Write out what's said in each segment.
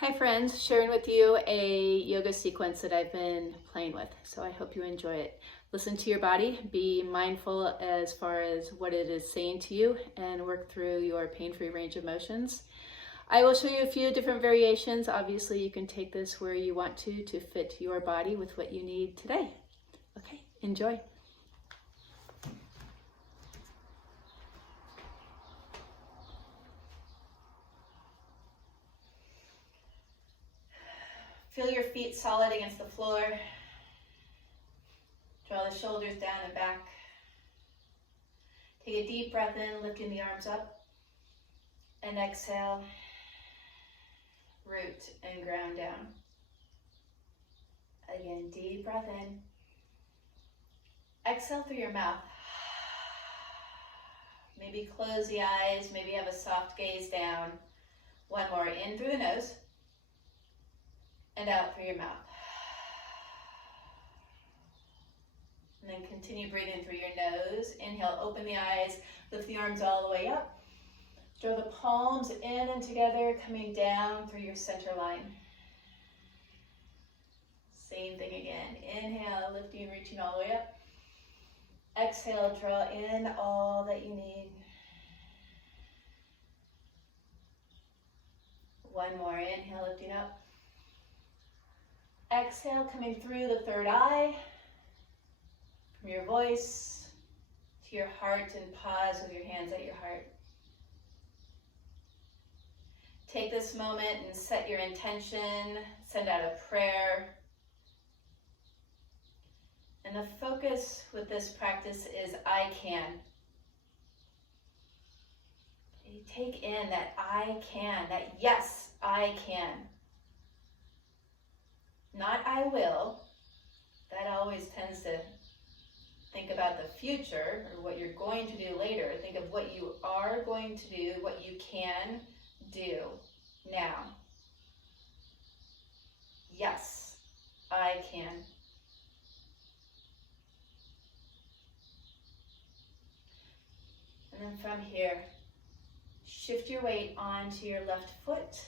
Hi friends, sharing with you a yoga sequence that I've been playing with, so I hope you enjoy it. Listen to your body, be mindful as far as what it is saying to you, and work through your pain-free range of motions. I will show you a few different variations. Obviously, you can take this where you want to fit your body with what you need today. Okay, enjoy. Feel your feet solid against the floor. Draw the shoulders down and back. Take a deep breath in, lifting the arms up. And exhale, root and ground down. Again, deep breath in. Exhale through your mouth. Maybe close the eyes, maybe have a soft gaze down. One more, in through the nose. And out through your mouth. And then continue breathing through your nose. Inhale, open the eyes, lift the arms all the way up. Draw the palms in and together, coming down through your center line. Same thing again. Inhale, lifting, reaching all the way up. Exhale, draw in all that you need. One more, inhale, lifting up. Exhale, coming through the third eye, from your voice to your heart, and pause with your hands at your heart. Take this moment and set your intention, send out a prayer. And the focus with this practice is I can. You take in that I can, that yes, I can. Not I will. That always tends to think about the future or what you're going to do later. Think of what you are going to do, what you can do now. Yes, I can. And then from here, shift your weight onto your left foot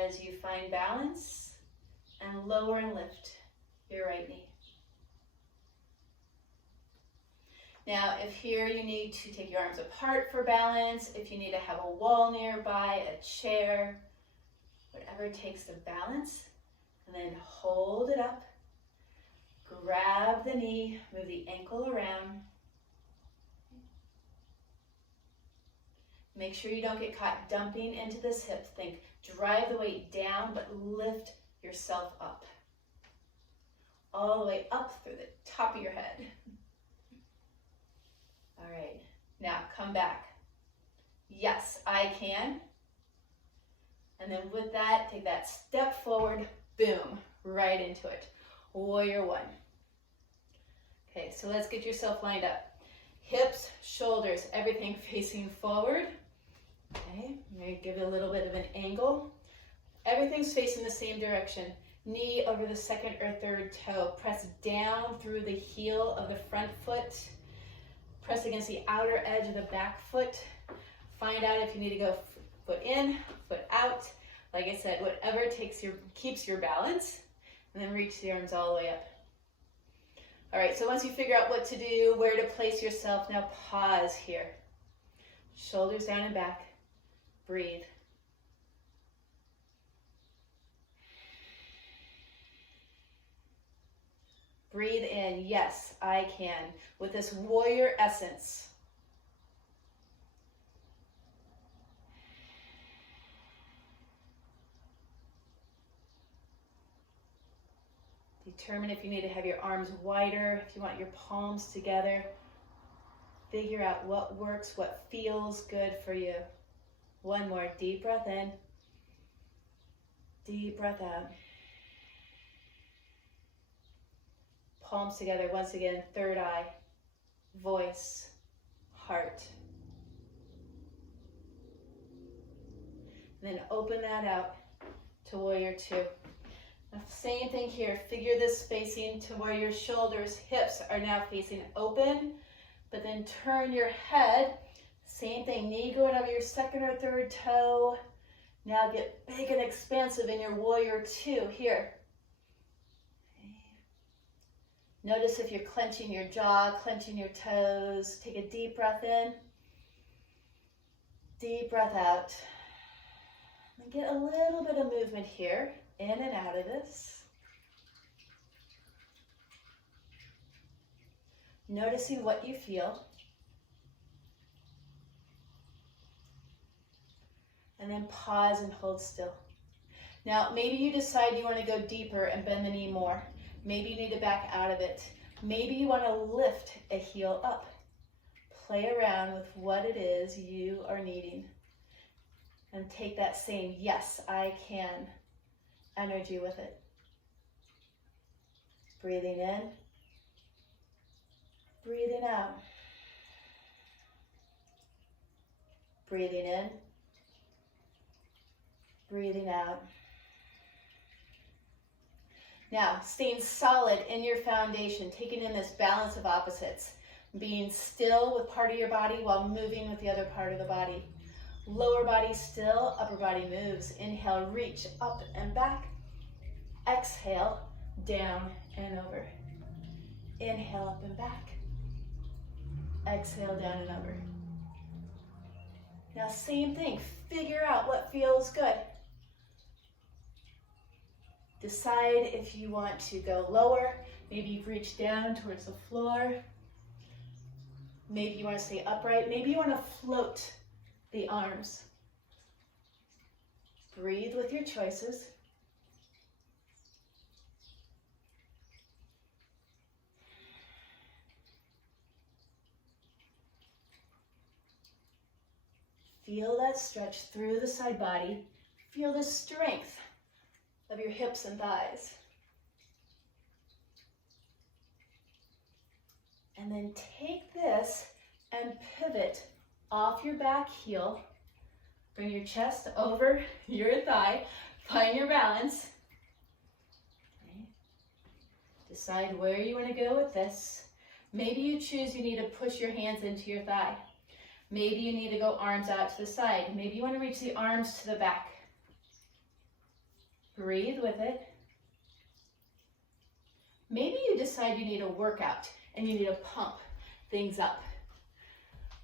as you find balance. And lower and lift your right knee. Now, if here you need to take your arms apart for balance, if you need to have a wall nearby, a chair, whatever takes the balance, and then hold it up, grab the knee, move the ankle around. Make sure you don't get caught dumping into this hip. Think, drive the weight down, but lift yourself up. All the way up through the top of your head. All right, now come back. Yes, I can. And then with that, take that step forward, boom, right into it. Warrior one. Okay, so let's get yourself lined up. Hips, shoulders, everything facing forward. Okay, I'm gonna give it a little bit of an angle. Everything's facing the same direction. Knee over the second or third toe. Press down through the heel of the front foot. Press against the outer edge of the back foot. Find out if you need to go foot in, foot out. Like I said, whatever keeps your balance. And then reach the arms all the way up. All right, so once you figure out what to do, where to place yourself, now pause here. Shoulders down and back. Breathe. Breathe in, yes, I can, with this warrior essence. Determine if you need to have your arms wider, if you want your palms together. Figure out what works, what feels good for you. One more, deep breath in, deep breath out. Palms together, once again, third eye, voice, heart. And then open that out to warrior two. Now, same thing here, figure this facing to where your shoulders, hips are now facing open, but then turn your head, same thing, knee going over your second or third toe, Now get big and expansive in your warrior two here. Notice if you're clenching your jaw, clenching your toes. Take a deep breath in. Deep breath out. And get a little bit of movement here, in and out of this. Noticing what you feel. And then pause and hold still. Now, maybe you decide you want to go deeper and bend the knee more. Maybe you need to back out of it. Maybe you want to lift a heel up. Play around with what it is you are needing. And take that same yes, I can energy with it. Breathing in. Breathing out. Breathing in. Breathing out. Now, staying solid in your foundation, taking in this balance of opposites, being still with part of your body while moving with the other part of the body. Lower body still, upper body moves. Inhale, reach up and back. Exhale, down and over. Inhale, up and back. Exhale, down and over. Now, same thing. Figure out what feels good. Decide if you want to go lower. Maybe you've reached down towards the floor. Maybe you want to stay upright. Maybe you want to float the arms. Breathe with your choices. Feel that stretch through the side body. Feel the strength of your hips and thighs. And then take this and pivot off your back heel. Bring your chest over your thigh. Find your balance. Okay. Decide where you want to go with this. Maybe you choose you need to push your hands into your thigh. Maybe you need to go arms out to the side. Maybe you want to reach the arms to the back. Breathe with it. Maybe you decide you need a workout and you need to pump things up.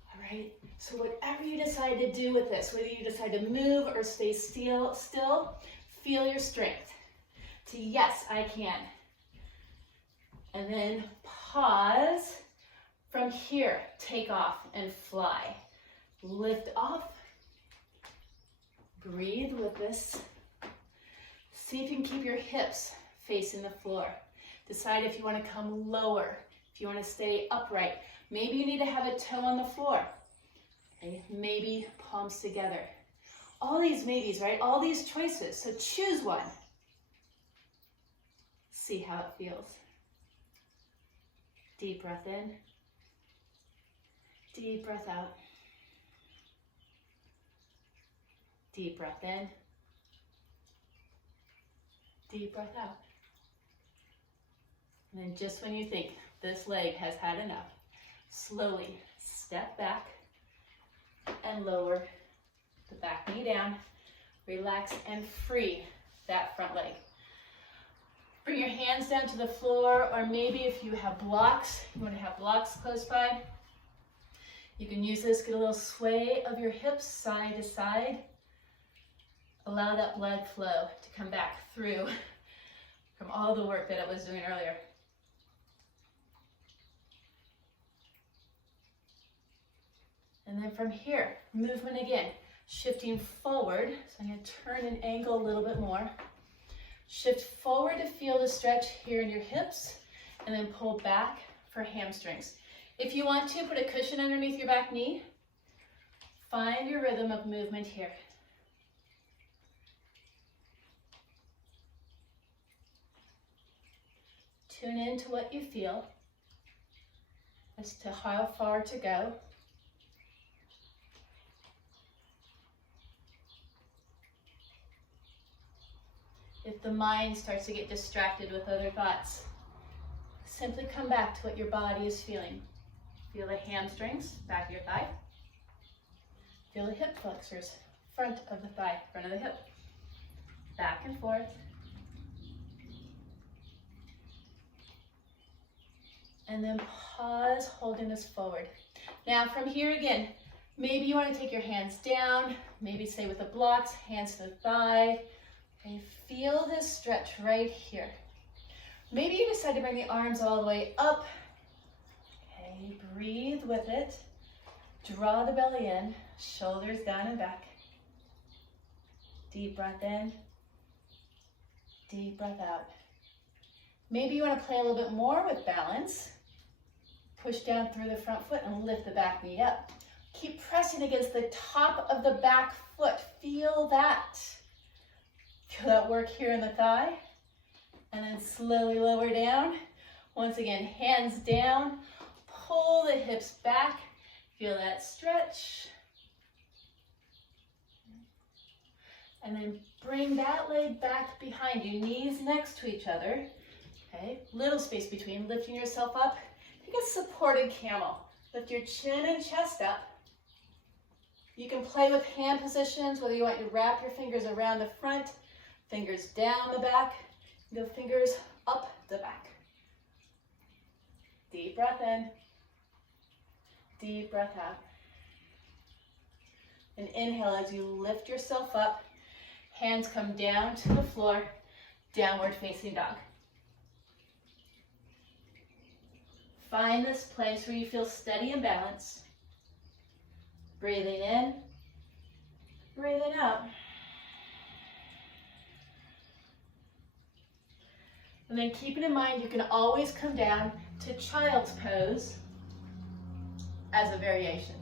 All right, so whatever you decide to do with this, whether you decide to move or stay still, feel your strength. To yes, I can. And then pause. From here, take off and fly. Lift off. Breathe with this. See if you can keep your hips facing the floor. Decide if you want to come lower, if you want to stay upright. Maybe you need to have a toe on the floor. Okay? Maybe palms together. All these maybes, right? All these choices. So choose one. See how it feels. Deep breath in. Deep breath out. Deep breath in. Deep breath out. And then just when you think this leg has had enough, slowly step back and lower the back knee down. Relax and free that front leg. Bring your hands down to the floor, or maybe if you have blocks, you want to have blocks close by. You can use this, get a little sway of your hips side to side. Allow that blood flow to come back through from all the work that it was doing earlier. And then from here, movement again, shifting forward. So I'm going to turn and angle a little bit more. Shift forward to feel the stretch here in your hips, and then pull back for hamstrings. If you want to, put a cushion underneath your back knee. Find your rhythm of movement here. Tune in to what you feel as to how far to go. If the mind starts to get distracted with other thoughts, simply come back to what your body is feeling. Feel the hamstrings, back of your thigh. Feel the hip flexors front of the thigh, front of the hip. Back and forth. And then pause, holding this forward. Now from here again, maybe you want to take your hands down, maybe stay with the blocks, hands to the thigh. Okay, feel this stretch right here. Maybe you decide to bring the arms all the way up. Okay, breathe with it. Draw the belly in, shoulders down and back. Deep breath in, deep breath out. Maybe you want to play a little bit more with balance. Push down through the front foot and lift the back knee up. Keep pressing against the top of the back foot. Feel that. Feel that work here in the thigh. And then slowly lower down. Once again, hands down. Pull the hips back. Feel that stretch. And then bring that leg back behind you. Knees next to each other. Okay, little space between. Lifting yourself up. Take a supported camel. Lift your chin and chest up. You can play with hand positions, whether you want to wrap your fingers around the front, fingers down the back, go fingers up the back. Deep breath in, deep breath out. And inhale as you lift yourself up, hands come down to the floor, downward facing dog. Find this place where you feel steady and balanced. Breathing in, breathing out. And then keeping in mind, you can always come down to child's pose as a variation.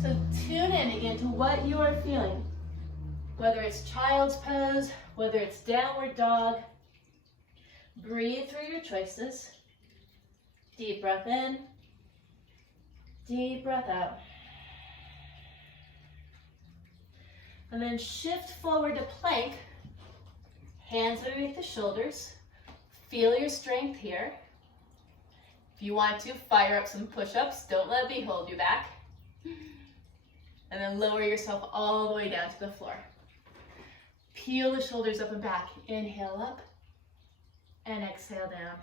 So tune in again to what you are feeling. Whether it's child's pose, whether it's downward dog. Breathe through your choices. Deep breath in, deep breath out. And then shift forward to plank, hands underneath the shoulders. Feel your strength here. If you want to, fire up some push-ups. Don't let me hold you back. And then lower yourself all the way down to the floor. Peel the shoulders up and back. Inhale up and exhale down.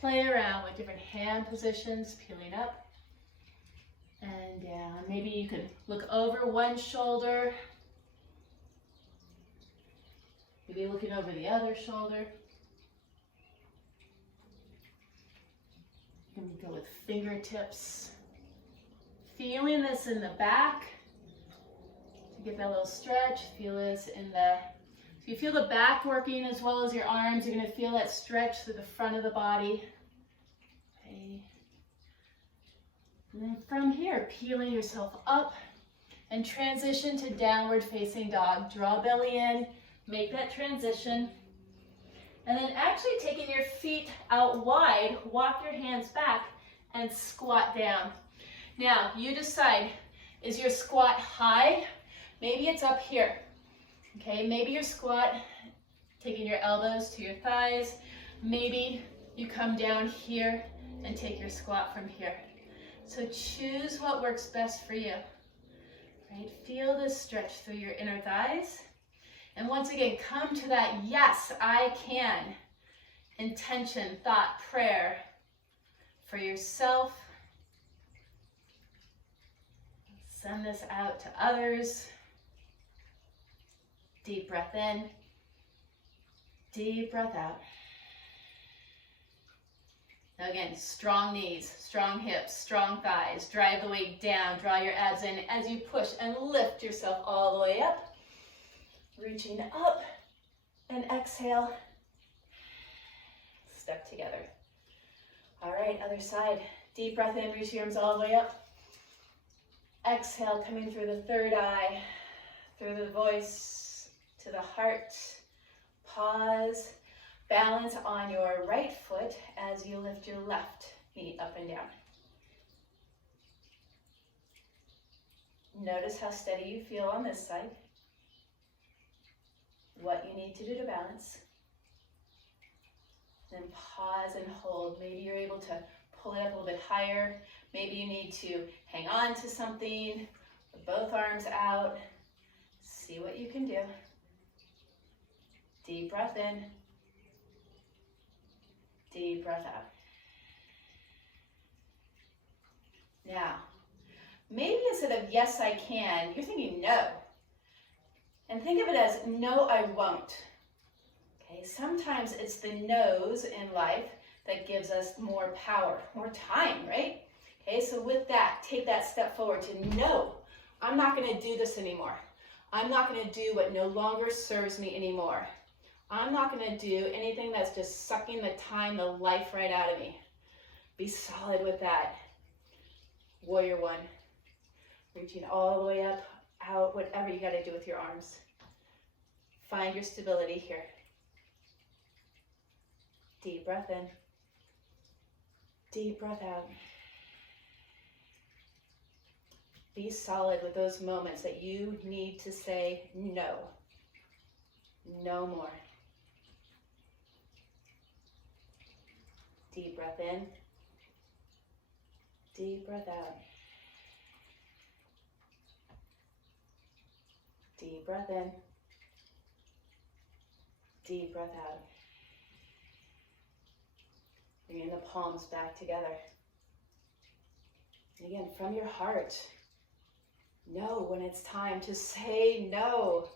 Play around with different hand positions, peeling up and down. Maybe you can look over one shoulder. Maybe looking over the other shoulder. You can go with fingertips. Feeling this in the back to get that little stretch. Feel this in the, so you feel the back working as well as your arms. You're going to feel that stretch through the front of the body. Okay. And then from here, peeling yourself up and transition to downward facing dog. Draw belly in, make that transition. And then actually taking your feet out wide, walk your hands back and squat down. Now, you decide, is your squat high? Maybe it's up here. Okay, maybe your squat, taking your elbows to your thighs. Maybe you come down here and take your squat from here. So choose what works best for you. Right? Feel this stretch through your inner thighs. And once again, come to that yes, I can. Intention, thought, prayer for yourself. Send this out to others. Deep breath in. Deep breath out. Now again, strong knees, strong hips, strong thighs. Drive the weight down. Draw your abs in as you push and lift yourself all the way up. Reaching up and exhale. Step together. All right, other side. Deep breath in, reach your arms all the way up. Exhale, coming through the third eye, through the voice to the heart. Pause. Balance on your right foot as you lift your left knee up and down. Notice how steady you feel on this side. What you need to do to balance. Then pause and hold. Maybe you're able to pull it up a little bit higher. Maybe you need to hang on to something, with both arms out. See what you can do. Deep breath in. Deep breath out. Now, maybe instead of yes, I can, you're thinking no. And think of it as no, I won't. Okay, sometimes it's the no's in life that gives us more power, more time, right? Okay, so with that, take that step forward to no, I'm not going to do this anymore. I'm not going to do what no longer serves me anymore. I'm not going to do anything that's just sucking the time, the life right out of me. Be solid with that. Warrior one. Reaching all the way up, out, whatever you got to do with your arms. Find your stability here. Deep breath in. Deep breath out. Be solid with those moments that you need to say no. No more. Deep breath in. Deep breath out. Deep breath in. Deep breath out. Bringing the palms back together. And again, from your heart, know when it's time to say no.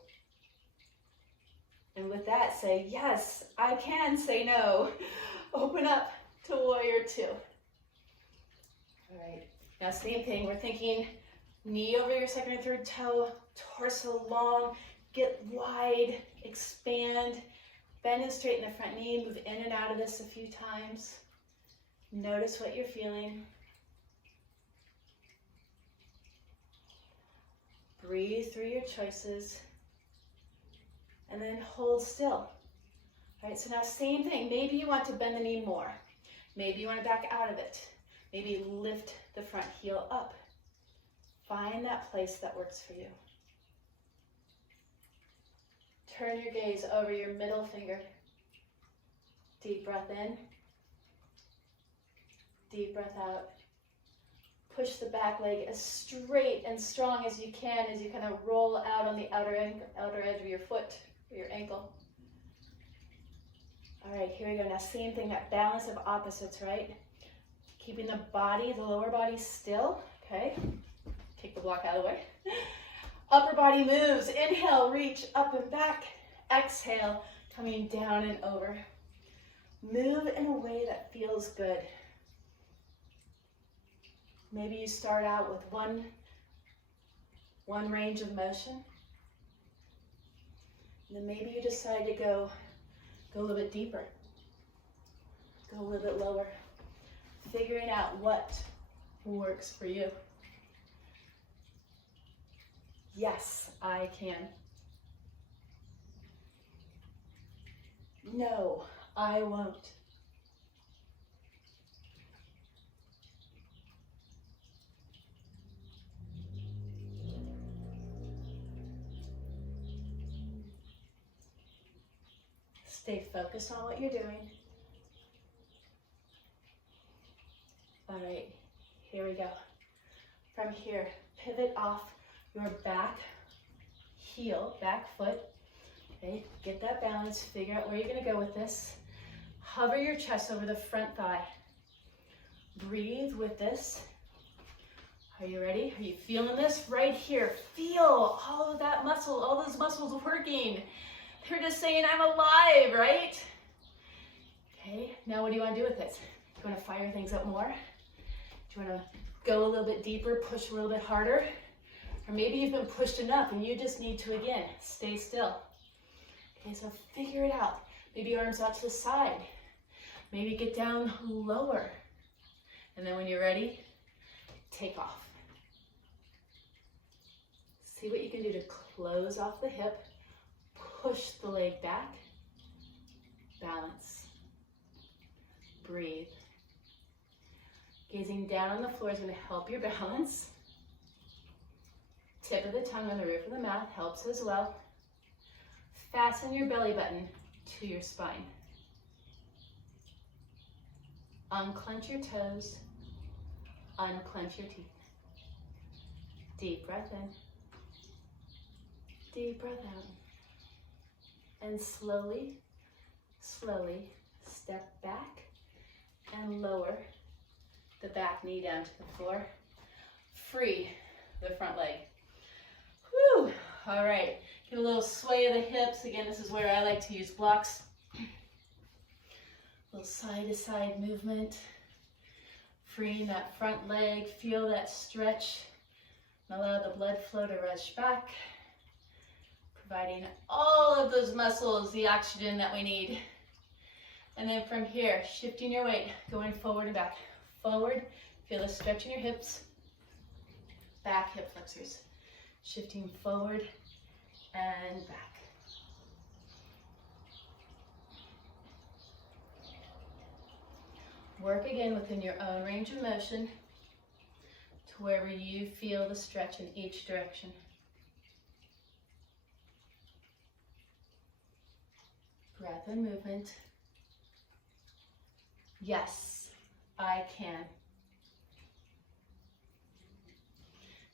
And with that, say, yes, I can say no. Open up to warrior two. All right, now same thing. We're thinking knee over your second or third toe, torso long, get wide, expand, bend and straighten the front knee, move in and out of this a few times. Notice what you're feeling. Breathe through your choices. And then hold still. All right, so now same thing. Maybe you want to bend the knee more. Maybe you want to back out of it. Maybe lift the front heel up. Find that place that works for you. Turn your gaze over your middle finger. Deep breath in. Deep breath out. Push the back leg as straight and strong as you can as you kind of roll out on the outer edge of your foot or your ankle. All right, here we go. Now same thing, that balance of opposites, right? Keeping the body, the lower body still, okay? Take the block out of the way. Upper body moves. Inhale, reach up and back. Exhale, coming down and over. Move in a way that feels good. Maybe you start out with one range of motion. And then maybe you decide to go a little bit deeper. Go a little bit lower. Figuring out what works for you. Yes, I can. No, I won't. Stay focused on what you're doing. All right, here we go. From here, pivot off your back heel, back foot. Okay, get that balance, figure out where you're gonna go with this. Hover your chest over the front thigh. Breathe with this. Are you ready? Are you feeling this? Right here, feel all of that muscle, all those muscles working. They're just saying, I'm alive, right? Okay, now what do you want to do with this? Do you want to fire things up more? Do you want to go a little bit deeper, push a little bit harder? Or maybe you've been pushed enough and you just need to, again, stay still. Okay, so figure it out. Maybe arms out to the side. Maybe get down lower. And then when you're ready, take off. See what you can do to close off the hip. Push the leg back. Balance. Breathe. Gazing down on the floor is going to help your balance. Tip of the tongue on the roof of the mouth helps as well. Fasten your belly button to your spine. Unclench your toes. Unclench your teeth. Deep breath in. Deep breath out. And slowly, slowly step back and lower the back knee down to the floor. Free the front leg. Whew. All right, get a little sway of the hips. Again, this is where I like to use blocks. A little side to side movement. Freeing that front leg, feel that stretch. And allow the blood flow to rush back. Providing all of those muscles the oxygen that we need. And then from here, shifting your weight, going forward and back. Forward, feel the stretch in your hips. Back hip flexors. Shifting forward and back. Work again within your own range of motion to wherever you feel the stretch in each direction. Breath and movement. Yes, I can.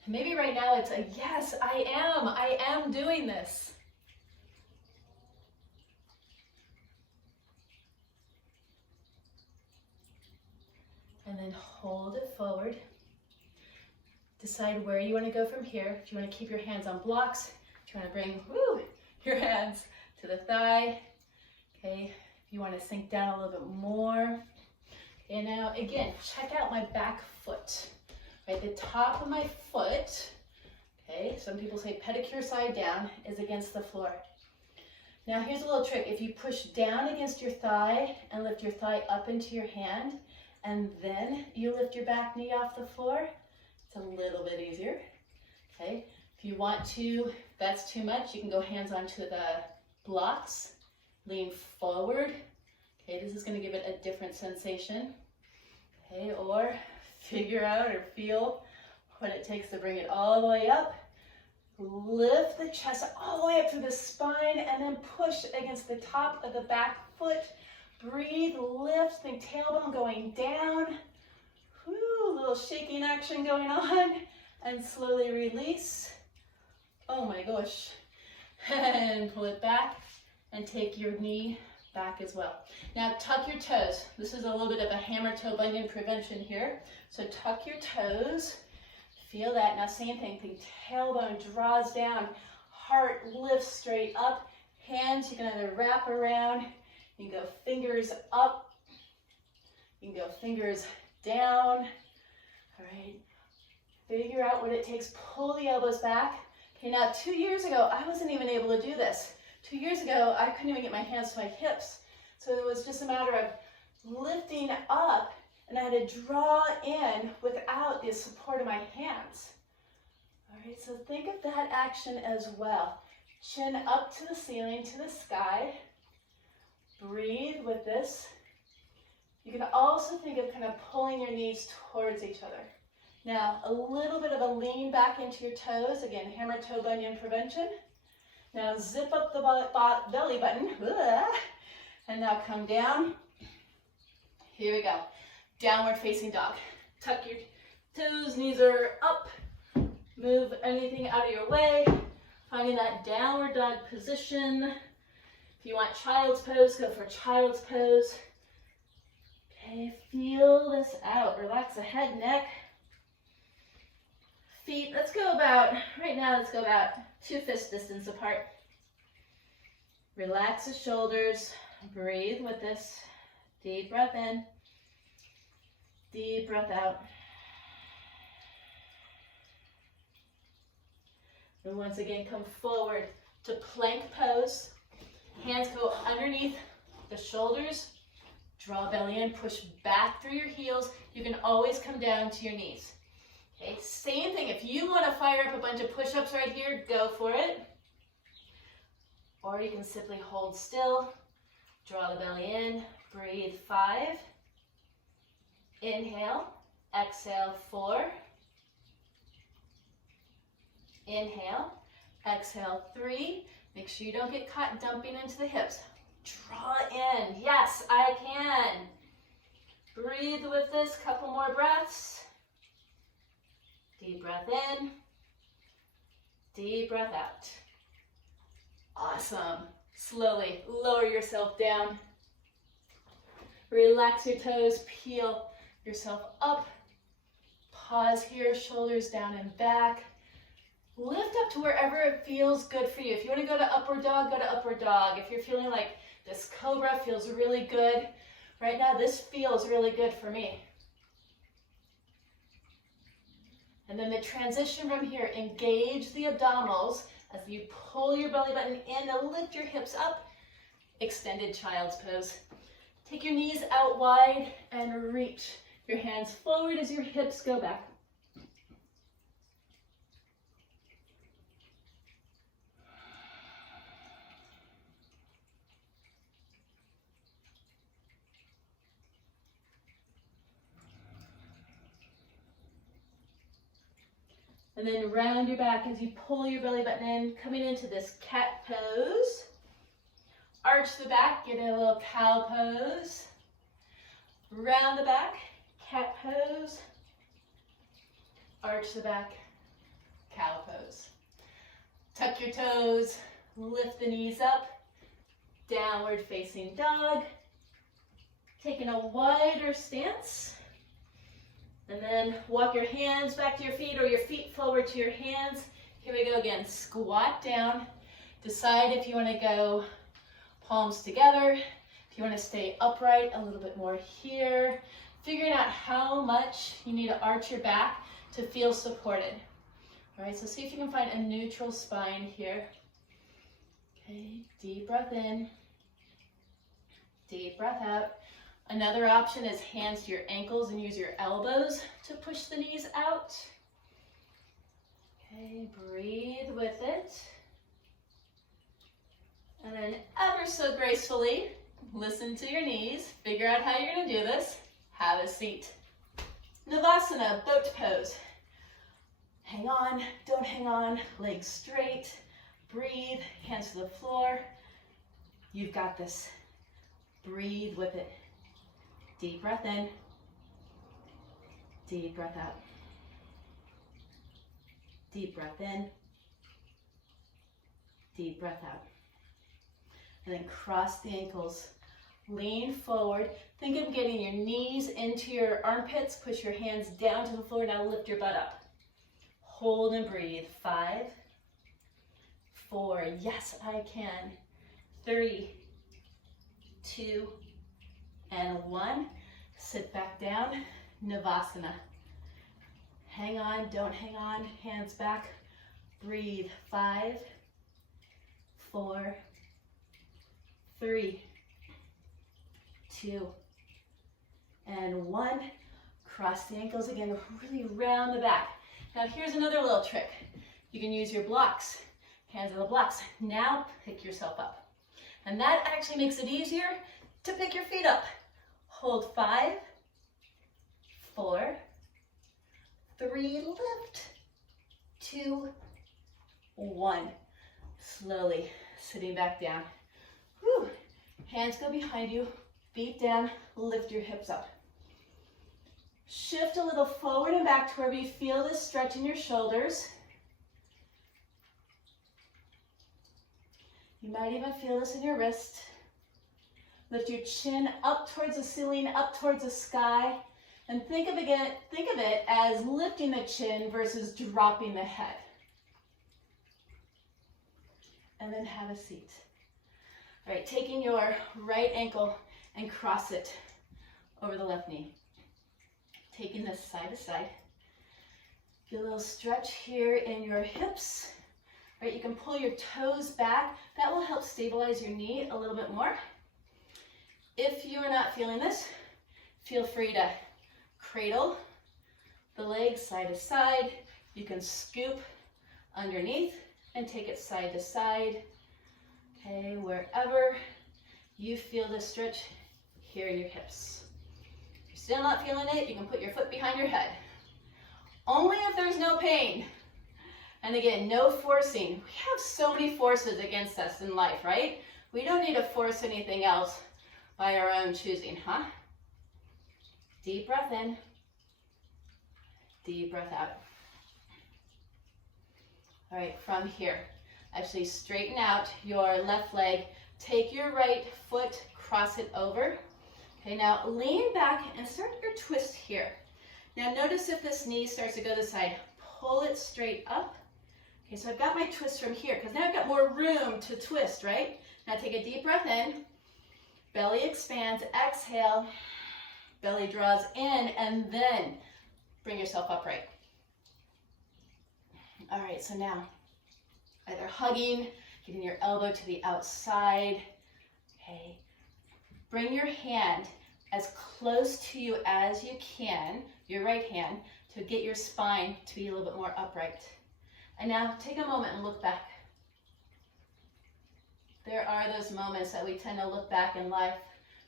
And maybe right now it's a yes, I am doing this. And then hold it forward. Decide where you want to go from here. If you want to keep your hands on blocks, if you want to bring your hands to the thigh. Okay, if you want to sink down a little bit more. And now again, check out my back foot. Right, the top of my foot, okay, some people say pedicure side down, is against the floor. Now here's a little trick. If you push down against your thigh and lift your thigh up into your hand, and then you lift your back knee off the floor, it's a little bit easier, okay? If you want to, if that's too much, you can go hands onto the blocks, lean forward, okay? This is gonna give it a different sensation, okay? Or figure out or feel what it takes to bring it all the way up. Lift the chest all the way up through the spine and then push against the top of the back foot. Breathe, lift, think tailbone going down. Whew, little shaking action going on. And slowly release. Oh my gosh. And pull it back and take your knee back as well. Now tuck your toes. This is a little bit of a hammer toe bunion prevention here. So tuck your toes. Feel that. Now same thing. Think tailbone draws down. Heart lifts straight up. Hands you can either wrap around. You can go fingers up. You can go fingers down. All right. Figure out what it takes. Pull the elbows back. Okay, now 2 years ago, I wasn't even able to do this. 2 years ago, I couldn't even get my hands to my hips. So it was just a matter of lifting up, and I had to draw in without the support of my hands. All right, so think of that action as well. Chin up to the ceiling, to the sky. Breathe with this. You can also think of kind of pulling your knees towards each other. Now, a little bit of a lean back into your toes. Again, hammer toe bunion prevention. Now zip up the belly button. And now come down. Here we go. Downward facing dog. Tuck your toes, knees are up. Move anything out of your way. Finding that downward dog position. If you want child's pose, go for child's pose. Okay, feel this out. Relax the head, neck. Feet, let's go about 2 fist distance apart. Relax the shoulders. Breathe with this. Deep breath in. Deep breath out. And once again, come forward to plank pose. Hands go underneath the shoulders. Draw belly in, push back through your heels. You can always come down to your knees. Okay, same thing. If you want to fire up a bunch of push-ups right here, go for it. Or you can simply hold still. Draw the belly in. Breathe 5. Inhale. Exhale 4. Inhale. Exhale 3. Make sure you don't get caught dumping into the hips. Draw in. Yes, I can. Breathe with this. Couple more breaths. Deep breath in. Deep breath out. Awesome. Slowly lower yourself down. Relax your toes, peel yourself up. Pause here, shoulders down and back. Lift up to wherever it feels good for you. If you want to go to upward dog, go to upward dog. If you're feeling like this cobra feels really good, right now this feels really good for me. And then the transition from here, engage the abdominals as you pull your belly button in and lift your hips up. Extended child's pose. Take your knees out wide and reach your hands forward as your hips go back. And then round your back as you pull your belly button in, coming into this cat pose. Arch the back, get in a little cow pose. Round the back, cat pose. Arch the back, cow pose. Tuck your toes, lift the knees up. Downward facing dog. Taking a wider stance. And then walk your hands back to your feet or your feet forward to your hands. Here we go again. Squat down. Decide if you want to go palms together. If you want to stay upright, a little bit more here. Figuring out how much you need to arch your back to feel supported. All right, so see if you can find a neutral spine here. Okay, deep breath in. Deep breath out. Another option is hands to your ankles and use your elbows to push the knees out. Okay, breathe with it. And then ever so gracefully, listen to your knees. Figure out how you're going to do this. Have a seat. Navasana, boat pose. Hang on, don't hang on. Legs straight. Breathe, hands to the floor. You've got this. Breathe with it. Deep breath in, deep breath out. Deep breath in, deep breath out. And then cross the ankles, lean forward. Think of getting your knees into your armpits, push your hands down to the floor, now lift your butt up. Hold and breathe. 5, 4, yes I can. 3, 2, and 1. Sit back down, Navasana. Hang on, don't hang on, hands back. Breathe. 5, 4, 3, 2, and 1. Cross the ankles again, really round the back. Now here's another little trick. You can use your blocks, hands on the blocks. Now pick yourself up. And that actually makes it easier to pick your feet up. Hold 5, 4, 3, lift, 2, 1. Slowly sitting back down. Whew. Hands go behind you, feet down, lift your hips up. Shift a little forward and back to wherever you feel this stretch in your shoulders. You might even feel this in your wrist. Lift your chin up towards the ceiling, up towards the sky, and think of it as lifting the chin versus dropping the head. And then have a seat. All right, taking your right ankle and cross it over the left knee. Taking this side to side. Get a little stretch here in your hips. All right, you can pull your toes back. That will help stabilize your knee a little bit more. If you are not feeling this, feel free to cradle the legs side to side. You can scoop underneath and take it side to side. Okay, wherever you feel this stretch here in your hips. If you're still not feeling it, you can put your foot behind your head. Only if there's no pain. And again, no forcing. We have so many forces against us in life, right? We don't need to force anything else by our own choosing, huh? Deep breath in. Deep breath out. All right, from here, Actually straighten out your left leg. Take your right foot, cross it over. Okay, now lean back and start your twist here. Now notice if this knee starts to go this side, pull it straight up. Okay, so I've got my twist from here because now I've got more room to twist, right? Now take a deep breath in, belly expands, exhale, belly draws in, and then bring yourself upright. All right, so now either hugging, getting your elbow to the outside. Okay, bring your hand as close to you as you can, your right hand, to get your spine to be a little bit more upright. And now take a moment and look back. There are those moments that we tend to look back in life.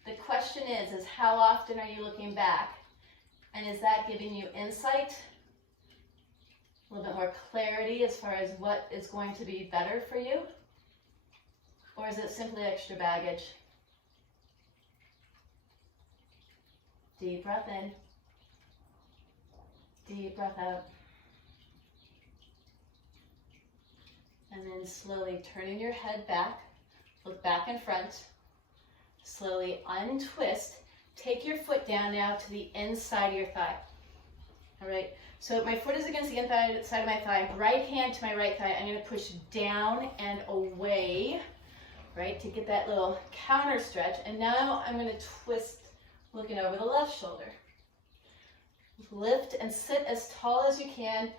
The question is how often are you looking back? And is that giving you insight? A little bit more clarity as far as what is going to be better for you? Or is it simply extra baggage? Deep breath in. Deep breath out. And then slowly turning your head back. Look back in front. Slowly untwist. Take your foot down now to the inside of your thigh. All right, so my foot is against the inside of my thigh. Right hand to my right thigh. I'm going to push down and away, right, to get that little counter stretch. And now I'm going to twist, looking over the left shoulder. Lift and sit as tall as you can.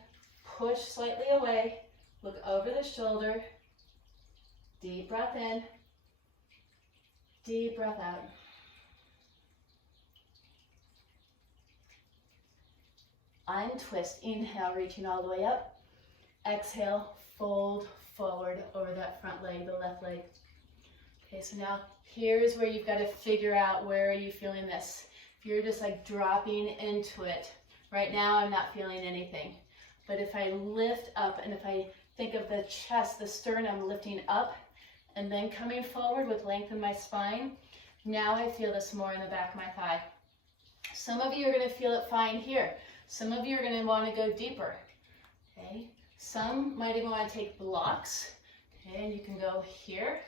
Push slightly away. Look over the shoulder. Deep breath in. Deep breath out. Untwist. Inhale, reaching all the way up. Exhale, fold forward over that front leg, the left leg. Okay, so now here's where you've got to figure out where are you feeling this. If you're just like dropping into it, right now I'm not feeling anything. But if I lift up and if I think of the chest, the sternum lifting up and then coming forward with length in my spine, now I feel this more in the back of my thigh. Some of you are going to feel it fine here. Some of you are going to want to go deeper. Okay, some might even want to take blocks. Okay, and you can go here.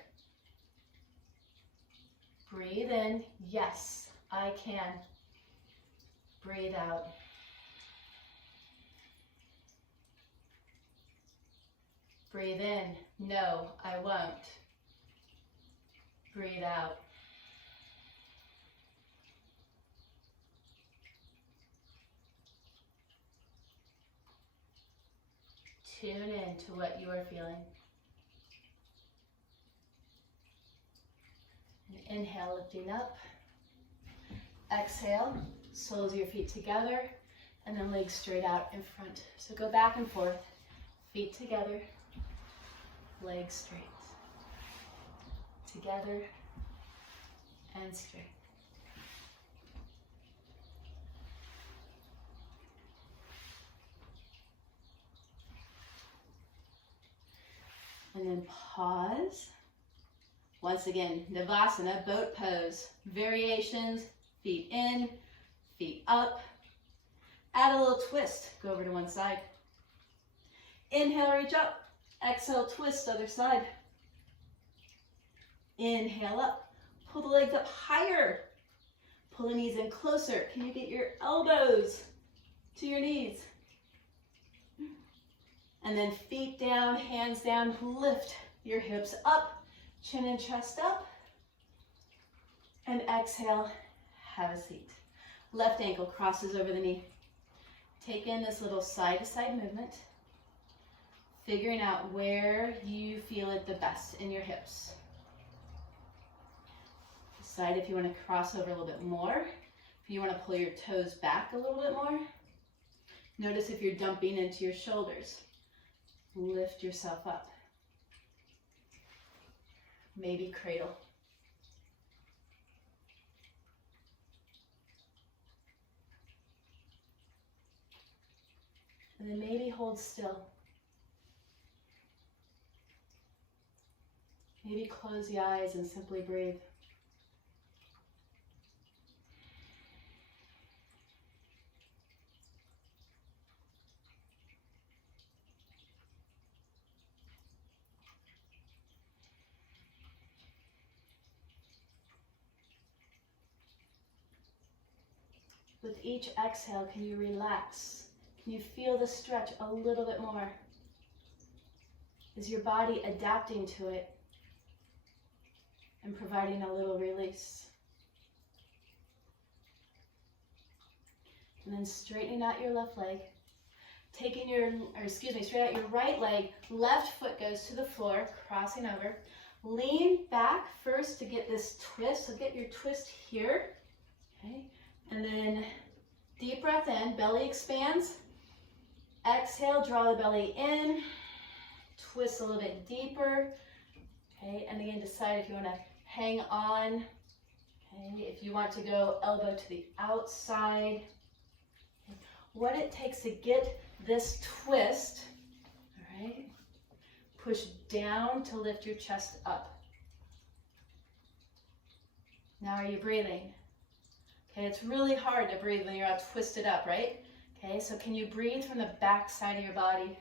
Breathe in. Yes, I can. Breathe out. Breathe in. No, I won't. Breathe out. Tune in to what you are feeling. And inhale, lifting up. Exhale, soles of your feet together, and then legs straight out in front. So go back and forth, feet together, legs straight. Together and straight. And then pause. Once again, Navasana, boat pose. Variations, feet in, feet up. Add a little twist, go over to one side. Inhale, reach up. Exhale, twist, other side. Inhale up. Pull the legs up higher. Pull the knees in closer. Can you get your elbows to your knees? And then feet down, hands down, lift your hips up, chin and chest up. And exhale, have a seat. Left ankle crosses over the knee. Take in this little side-to-side movement, figuring out where you feel it the best in your hips. Decide if you want to cross over a little bit more, if you want to pull your toes back a little bit more. Notice if you're dumping into your shoulders. Lift yourself up. Maybe cradle. And then maybe hold still. Maybe close the eyes and simply breathe. With each exhale, can you relax? Can you feel the stretch a little bit more? Is your body adapting to it and providing a little release? And then straightening out your left leg. Straight out your right leg, left foot goes to the floor, crossing over. Lean back first to get this twist, so get your twist here, okay? And then deep breath in, belly expands. Exhale, draw the belly in, twist a little bit deeper, okay? And again, decide if you wanna hang on, okay? If you want to go elbow to the outside, okay? What it takes to get this twist, all right? Push down to lift your chest up. Now are you breathing? Okay, it's really hard to breathe when you're all twisted up, right? Okay, so can you breathe from the back side of your body?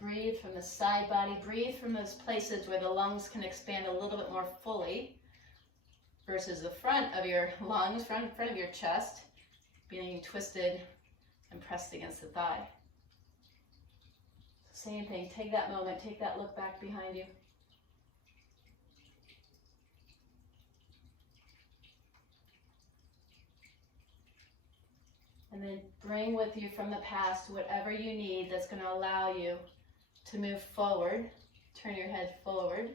Breathe from the side body. Breathe from those places where the lungs can expand a little bit more fully versus the front of your lungs, front of your chest, being twisted and pressed against the thigh. Same thing, take that moment, take that look back behind you. And then bring with you from the past whatever you need that's going to allow you to move forward. Turn your head forward.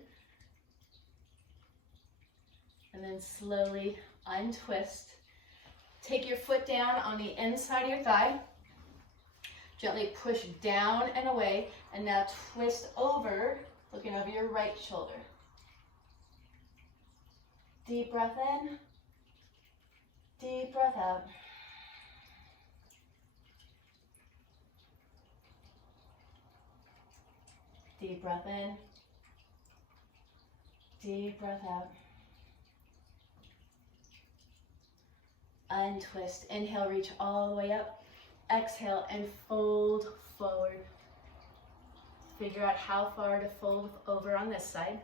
And then slowly untwist. Take your foot down on the inside of your thigh. Gently push down and away. And now twist over, looking over your right shoulder. Deep breath in. Deep breath out. Deep breath in. Deep breath out. Untwist. Inhale, reach all the way up. Exhale and fold forward. Figure out how far to fold over on this side.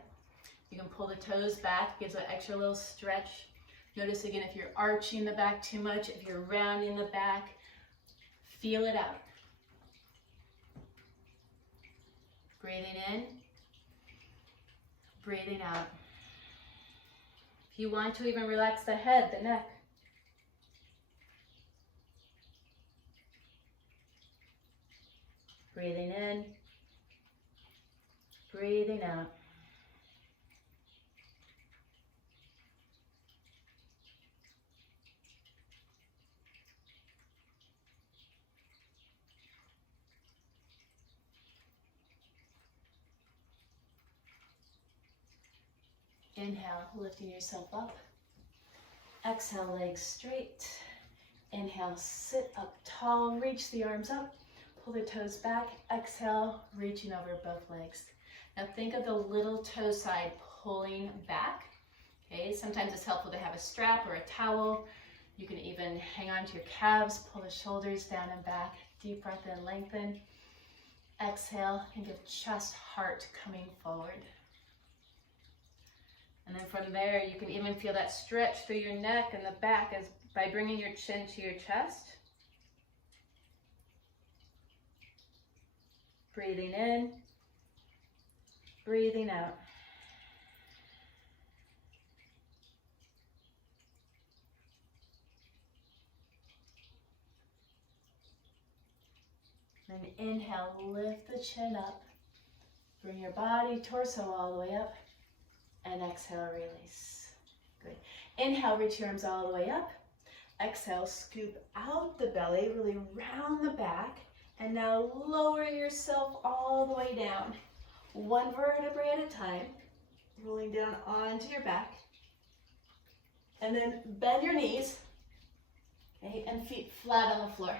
You can pull the toes back, gives an extra little stretch. Notice again if you're arching the back too much, if you're rounding the back, feel it out. Breathing in, breathing out. If you want to, even relax the head, the neck. Breathing in, breathing out. Inhale, lifting yourself up. Exhale, legs straight. Inhale, sit up tall, reach the arms up. Pull the toes back. Exhale, reaching over both legs. Now think of the little toe side pulling back. Okay, sometimes it's helpful to have a strap or a towel. You can even hang on to your calves, pull the shoulders down and back. Deep breath in, lengthen. Exhale, and give chest, heart coming forward. And then from there, you can even feel that stretch through your neck and the back as by bringing your chin to your chest. Breathing in, breathing out. Then inhale, lift the chin up. Bring your body, torso all the way up. And exhale, release. Good. Inhale, reach your arms all the way up. Exhale, scoop out the belly, really round the back. And now lower yourself all the way down. One vertebrae at a time. Rolling down onto your back. And then bend your knees. Okay, and feet flat on the floor.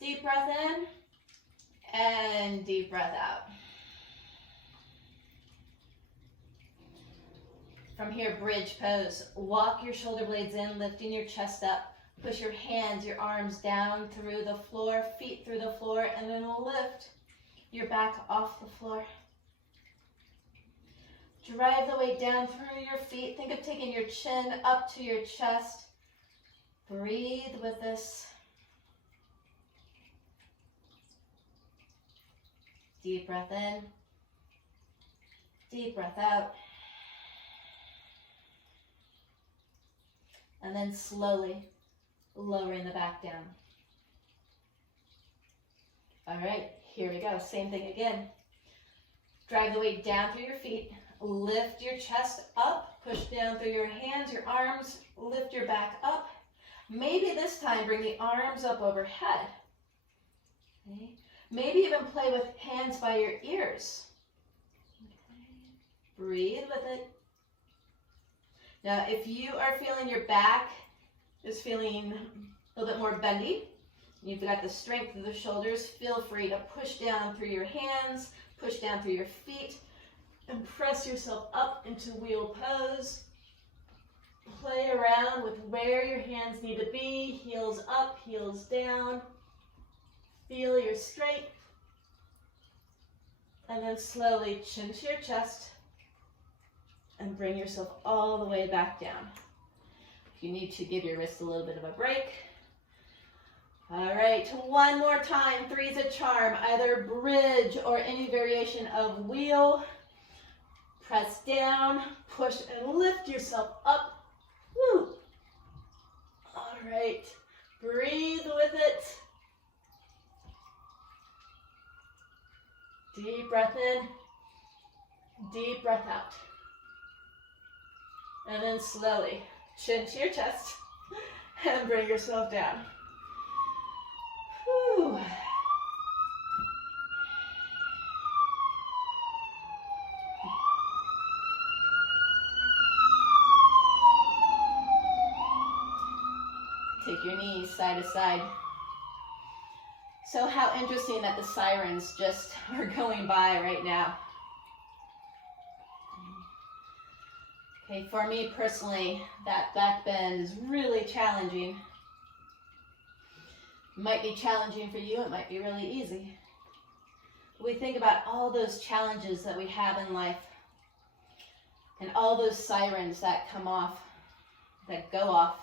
Deep breath in. And deep breath out. From here, bridge pose. Walk your shoulder blades in, lifting your chest up. Push your hands, your arms down through the floor, feet through the floor, and then lift your back off the floor. Drive the weight down through your feet. Think of taking your chin up to your chest. Breathe with this. Deep breath in. Deep breath out. And then slowly lowering the back down. All right, here we go. Same thing again. Drive the weight down through your feet. Lift your chest up. Push down through your hands, your arms. Lift your back up. Maybe this time bring the arms up overhead. Okay. Maybe even play with hands by your ears. Okay. Breathe with it. Now, if you are feeling your back is feeling a little bit more bendy, you've got the strength of the shoulders, feel free to push down through your hands, push down through your feet, and press yourself up into wheel pose. Play around with where your hands need to be, heels up, heels down. Feel your strength. And then slowly chin to your chest and bring yourself all the way back down. If you need to, give your wrist a little bit of a break. All right, one more time. 3's a charm. Either bridge or any variation of wheel. Press down, push and lift yourself up. Woo. All right, breathe with it. Deep breath in, deep breath out. And then slowly chin to your chest and bring yourself down. Whew. Take your knees side to side. So how interesting that the sirens just are going by right now. Okay, for me personally, that back bend is really challenging. It might be challenging for you, it might be really easy. We think about all those challenges that we have in life and all those sirens that come off, that go off.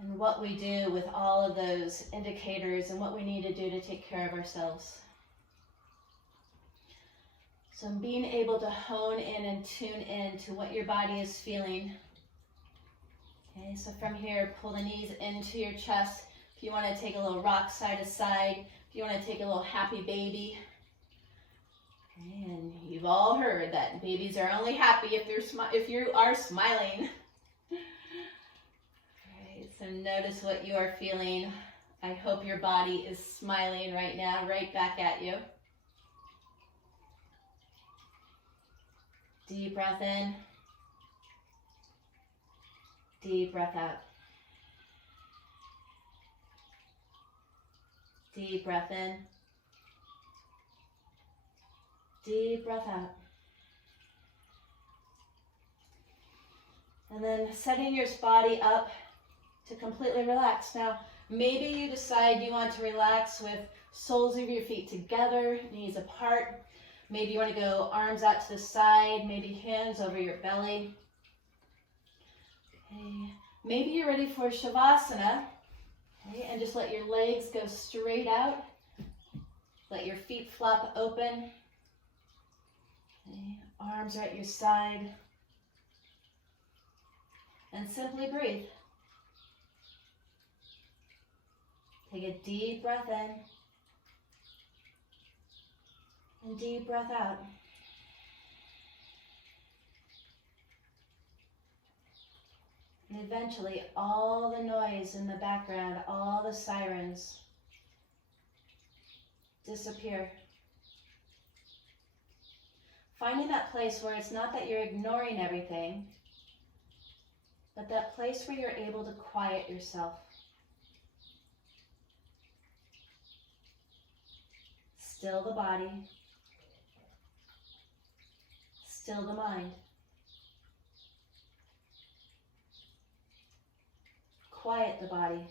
And what we do with all of those indicators and what we need to do to take care of ourselves. So being able to hone in and tune in to what your body is feeling. Okay, so from here, pull the knees into your chest. If you want to take a little rock side to side, if you want to take a little happy baby. Okay, and you've all heard that babies are only happy if you are smiling. So notice what you are feeling. I hope your body is smiling right now, right back at you. Deep breath in. Deep breath out. Deep breath in. Deep breath out. And then setting your body up to completely relax. Now, maybe you decide you want to relax with soles of your feet together, knees apart. Maybe you want to go arms out to the side, maybe hands over your belly. Okay. Maybe you're ready for Shavasana. Okay. And just let your legs go straight out. Let your feet flop open. Okay. Arms are at your side. And simply breathe. Take a deep breath in and deep breath out. And eventually all the noise in the background, all the sirens disappear. Finding that place where it's not that you're ignoring everything, but that place where you're able to quiet yourself. Still the body, still the mind. Quiet the body,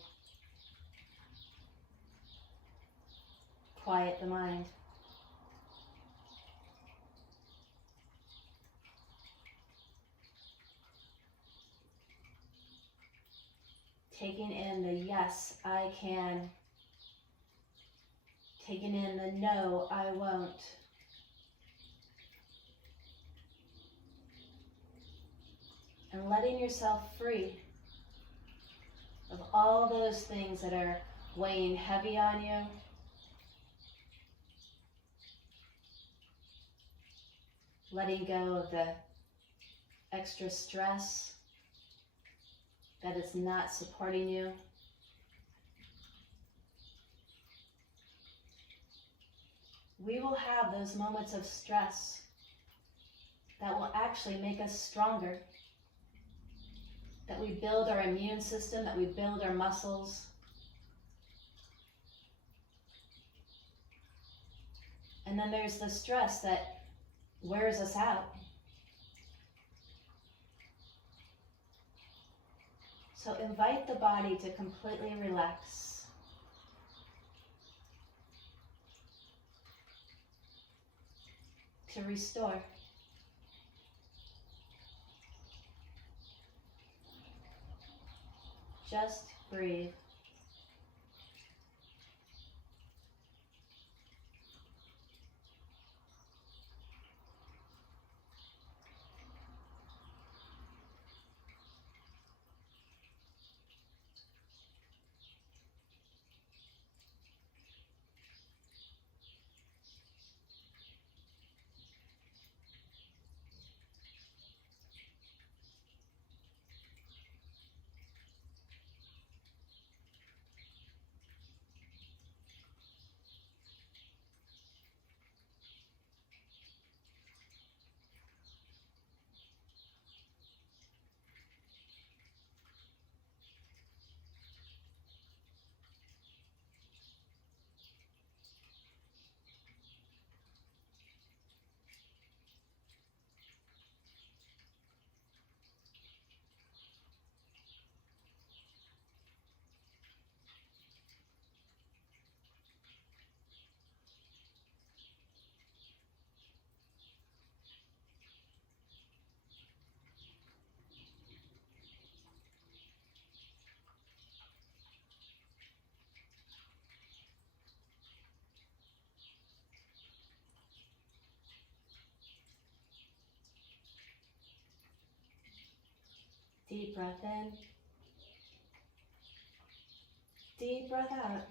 quiet the mind. Taking in the yes, I can. Taking in the no, I won't. And letting yourself free of all those things that are weighing heavy on you. Letting go of the extra stress that is not supporting you. We will have those moments of stress that will actually make us stronger, that we build our immune system, that we build our muscles. And then there's the stress that wears us out. So invite the body to completely relax. To restore. Just breathe. Deep breath in. Deep breath out.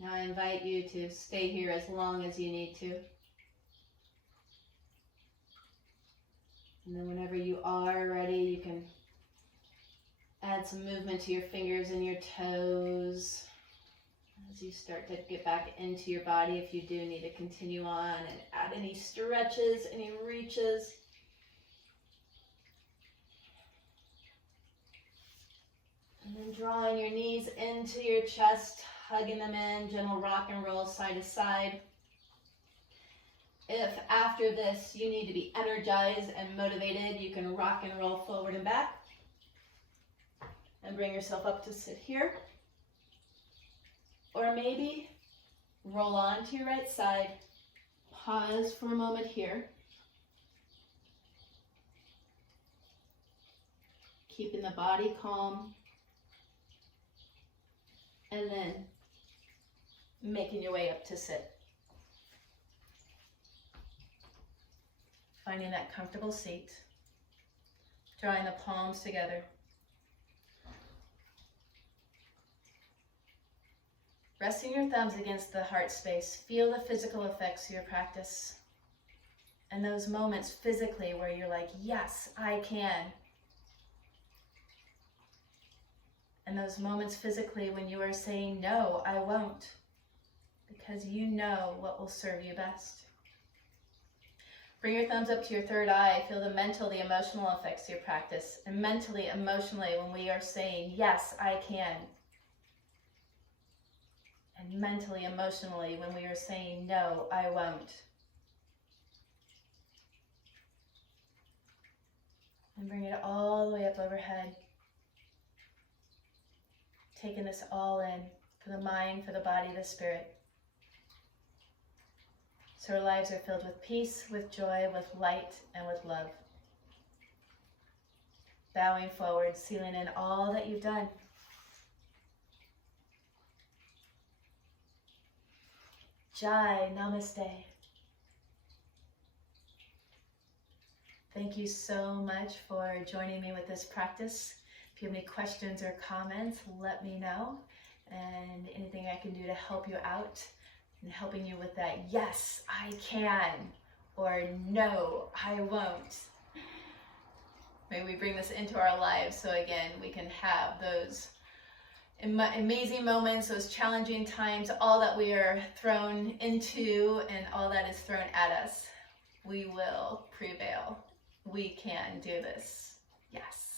Now I invite you to stay here as long as you need to. And then whenever you are ready, you can add some movement to your fingers and your toes as you start to get back into your body if you do need to continue on, and add any stretches, any reaches. And then drawing your knees into your chest, hugging them in, gentle rock and roll side to side. If after this you need to be energized and motivated, you can rock and roll forward and back and bring yourself up to sit here. Or maybe roll on to your right side, pause for a moment here, keeping the body calm, and then making your way up to sit. Finding that comfortable seat, drawing the palms together. Resting your thumbs against the heart space, feel the physical effects of your practice. And those moments physically where you're like, yes, I can. And those moments physically when you are saying, no, I won't. Because you know what will serve you best. Bring your thumbs up to your third eye. Feel the mental, the emotional effects of your practice. And mentally, emotionally, when we are saying, yes, I can. And mentally, emotionally, when we are saying, no, I won't. And bring it all the way up overhead. Taking this all in, for the mind, for the body, the spirit. So our lives are filled with peace, with joy, with light, and with love. Bowing forward, sealing in all that you've done. Jai, namaste. Thank you so much for joining me with this practice. If you have any questions or comments, let me know. And anything I can do to help you out and helping you with that, yes, I can, or no, I won't. May we bring this into our lives so again, we can have those amazing moments, those challenging times, all that we are thrown into and all that is thrown at us. We will prevail. We can do this. Yes.